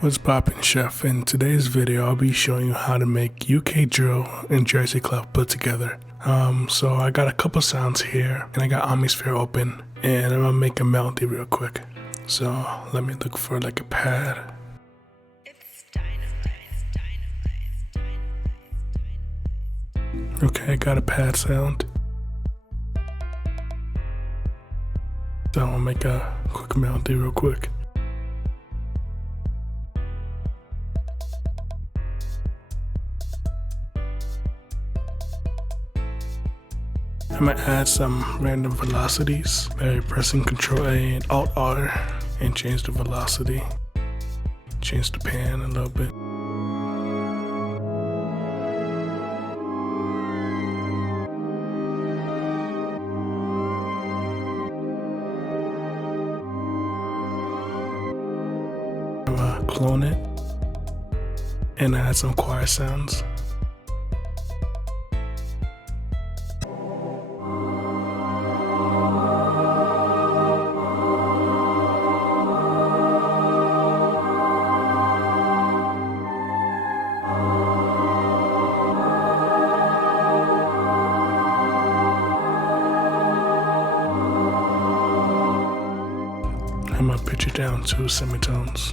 What's poppin', Chef? In today's video, I'll be showing you how to make UK drill and Jersey clef put together. So I got a couple sounds here, and I got Omnisphere open, and I'm gonna make a melody real quick. So let me look for like a pad. Okay, I got a pad sound. So I'll make a quick melody real quick. I'm gonna add some random velocities by pressing Ctrl A and Alt R and change the velocity. Change the pan a little bit. I'm gonna clone it and add some choir sounds. I'm gonna pitch it down to semitones.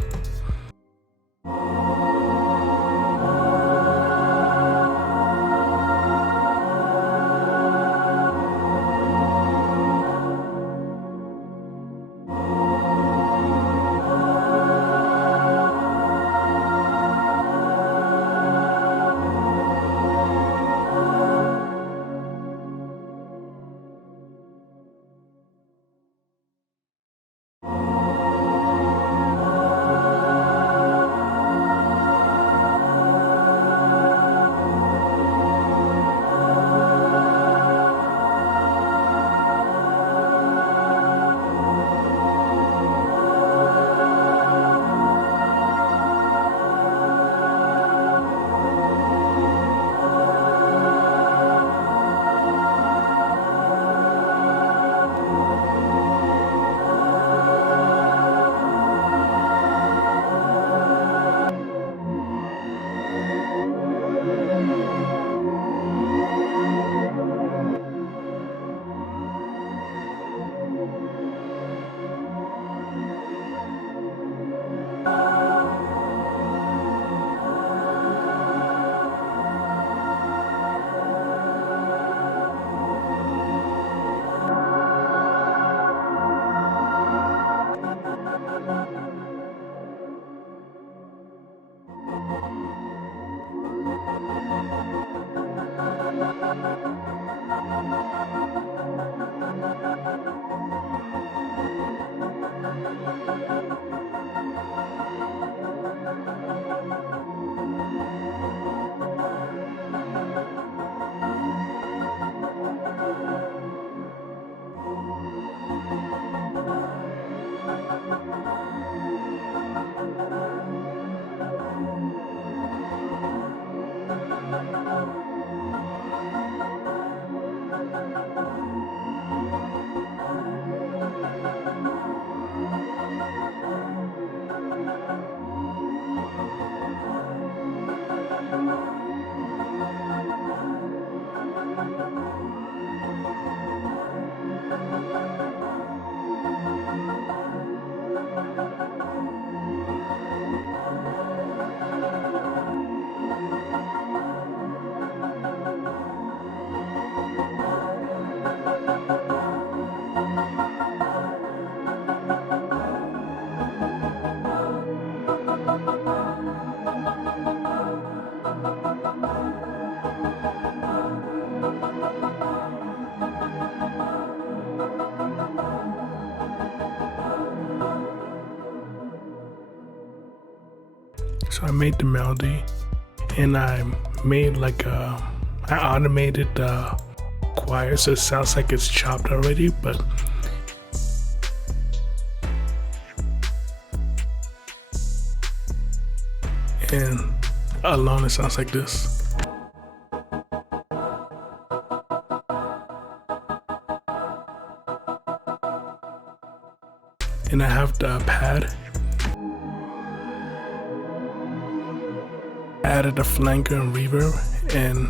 So I made the melody, and I made like I automated the choir, so it sounds like it's chopped already, but and alone it sounds like this. And I have the pad. Added a flanger and reverb, and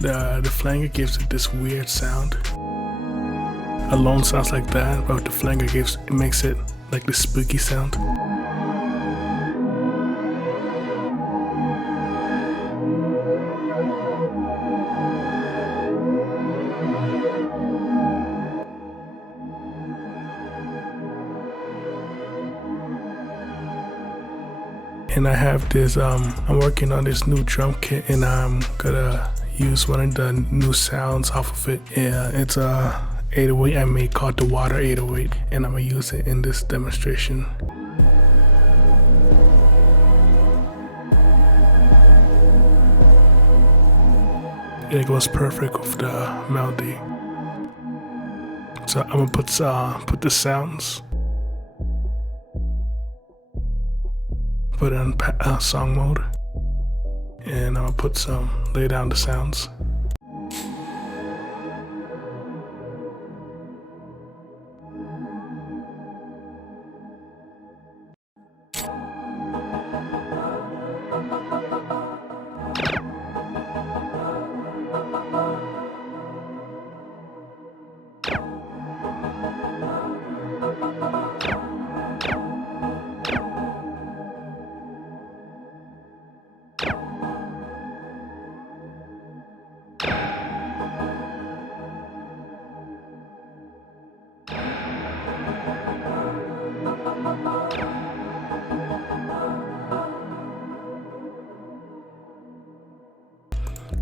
the flanger gives it this weird sound. Alone sounds like that, but the flanger makes it like this spooky sound. And I have this, I'm working on this new drum kit, and I'm gonna use one of the new sounds off of it. Yeah, it's a 808 I made called the Water 808, and I'm gonna use it in this demonstration. It goes perfect with the melody. So I'm gonna put the sounds. Put it on song mode, and I'm gonna lay down the sounds.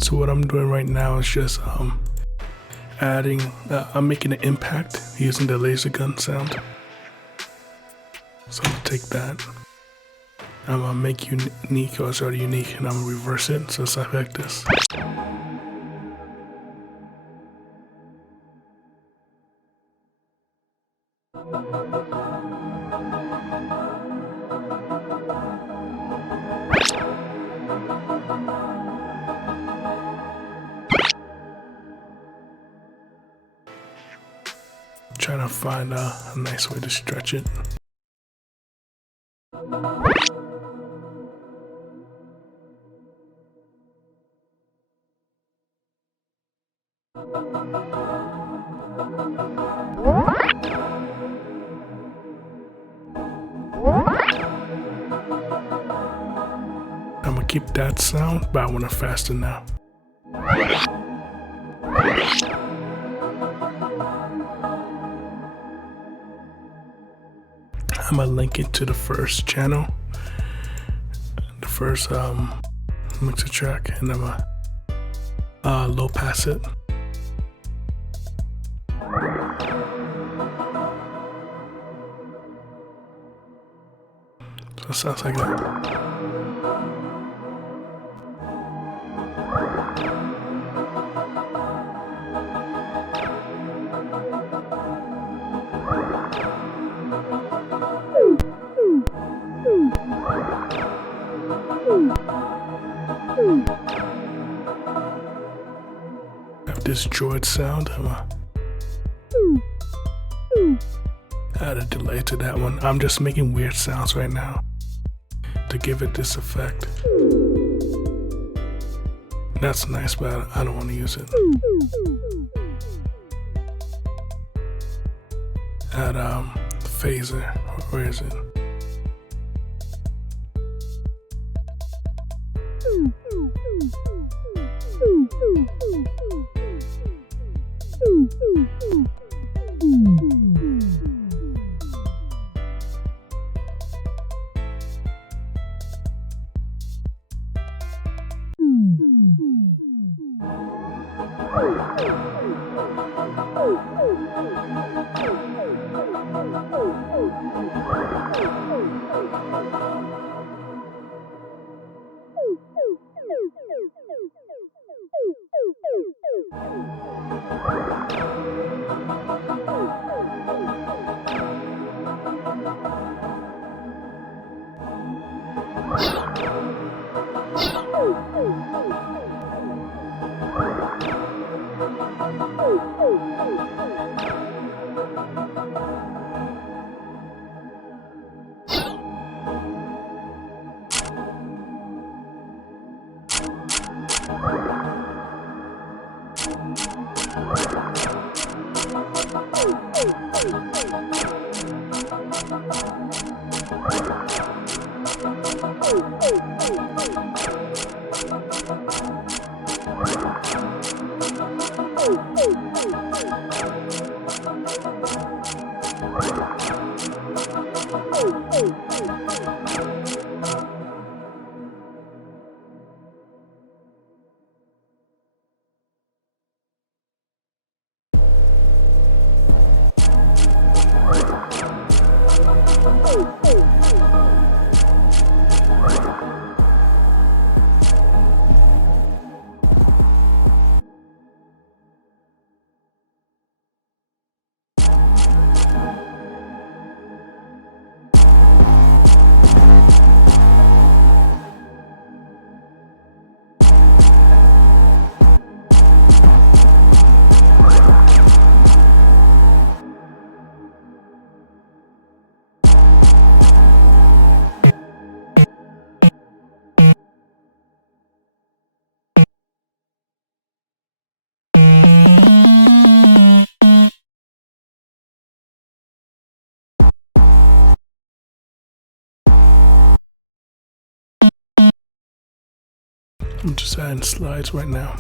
So what I'm doing right now is just adding, I'm making an impact using the laser gun sound. So I'm gonna take that, I'm gonna make unique, or it's already unique, and I'm gonna reverse it so it's like this. Trying to find a nice way to stretch it. I'm gonna keep that sound, but I want it faster now. I'm gonna link it to the first channel, the first mixer track, and I'm gonna low pass it. So it sounds like that. I have this droid sound. I'm gonna add a delay to that one. I'm just making weird sounds right now to give it this effect. That's nice, but I don't want to use it. Add phaser. Where is it? I'm just adding slides right now.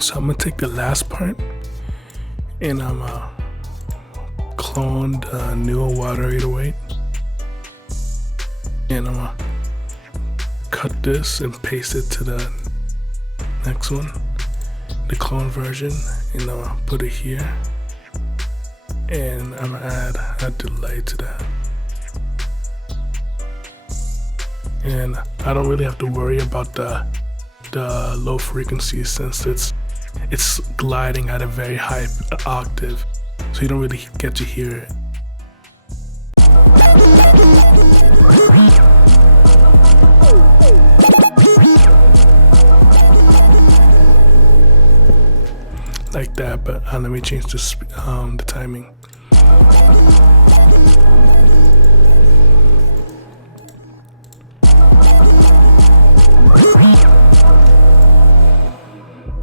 So I'm gonna take the last part and I'm clone the new water 808, and I'm gonna cut this and paste it to the next one, the clone version, and I'm gonna put it here. and I'm gonna add a delay to that. And I don't really have to worry about the low frequency since it's gliding at a very high octave, so you don't really get to hear it. Like that, but let me change the timing.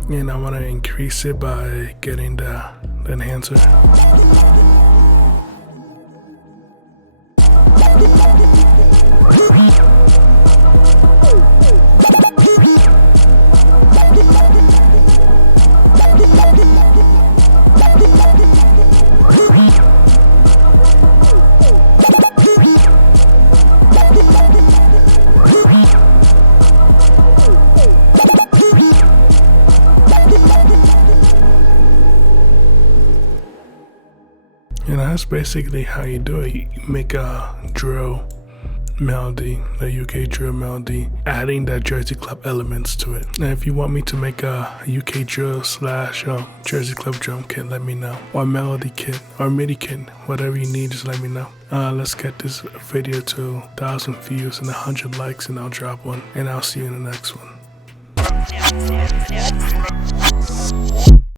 And I want to increase it by getting the enhancer. And that's basically how you do it. You make a drill melody, a UK drill melody, adding that Jersey Club elements to it. And if you want me to make a UK drill / Jersey Club drum kit, let me know. Or melody kit, or MIDI kit, whatever you need, just let me know. Let's get this video to 1,000 views and 100 likes, and I'll drop one. And I'll see you in the next one.